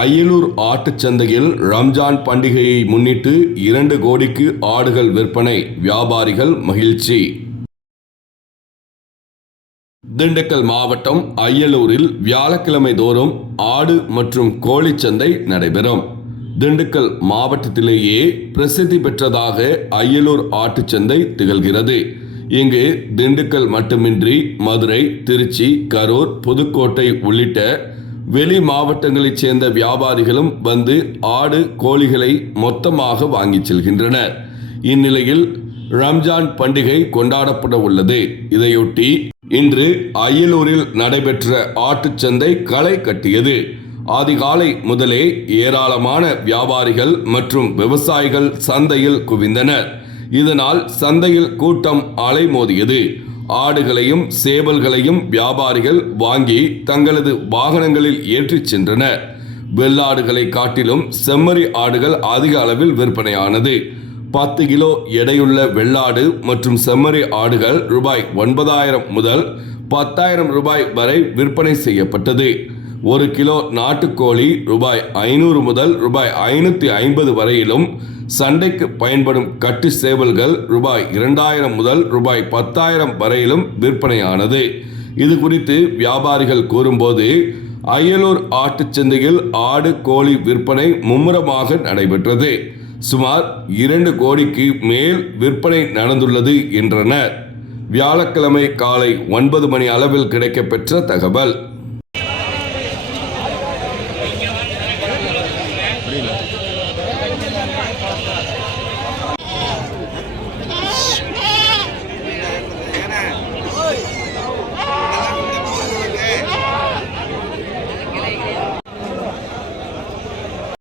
அய்யலூர் ஆட்டுச் சந்தையில் ரம்ஜான் பண்டிகையை முன்னிட்டு 2 கோடிக்கு ஆடுகள் விற்பனை, வியாபாரிகள் மகிழ்ச்சி. திண்டுக்கல் மாவட்டம் அய்யலூரில் வியாழக்கிழமை தோறும் ஆடு மற்றும் கோழிச்சந்தை நடைபெறும். திண்டுக்கல் மாவட்டத்திலேயே பிரசித்தி பெற்றதாக அய்யலூர் ஆட்டுச்சந்தை திகழ்கிறது. இங்கு திண்டுக்கல் மட்டுமின்றி மதுரை, திருச்சி, கரூர், புதுக்கோட்டை உள்ளிட்ட வெளி மாவட்டங்களைச் சேர்ந்த வியாபாரிகளும் வந்து ஆடு, கோழிகளை மொத்தமாக வாங்கிச் செல்கின்றனர். இந்நிலையில் ரம்ஜான் பண்டிகை கொண்டாடப்பட உள்ளது. இதையொட்டி இன்று அய்யலூரில் நடைபெற்ற ஆட்டுச்சந்தை களை கட்டியது. அதிகாலை முதலே ஏராளமான வியாபாரிகள் மற்றும் விவசாயிகள் சந்தையில் குவிந்தனர். இதனால் சந்தையில் கூட்டம் அலைமோதியது. ஆடுகளையும் சேவல்களையும் வியாபாரிகள் வாங்கி தங்களது வாகனங்களில் ஏற்றிச் சென்றனர். வெள்ளாடுகளை காட்டிலும் செம்மறி ஆடுகள் அதிக அளவில் விற்பனையானது. 10 கிலோ எடையுள்ள வெள்ளாடு மற்றும் செம்மறி ஆடுகள் ரூபாய் 9,000 முதல் 10,000 ரூபாய் வரை விற்பனை செய்யப்பட்டது. 1 கிலோ நாட்டுக்கோழி ரூபாய் 500 முதல் ரூபாய் 550 வரையிலும், சண்டைக்கு பயன்படும் கட்டு சேவல்கள் ரூபாய் 2,000 முதல் ரூபாய் 10,000 வரையிலும் விற்பனையானது. இது குறித்து வியாபாரிகள் கூறும்போது, அய்யலூர் ஆட்டுச்சந்தையில் ஆடு, கோழி விற்பனை மும்முரமாக நடைபெற்றது. சுமார் 2 கோடிக்கு மேல் விற்பனை நடந்துள்ளது என்றனர். வியாழக்கிழமை காலை 9 மணி அளவில் கிடைக்கப்பெற்ற தகவல்.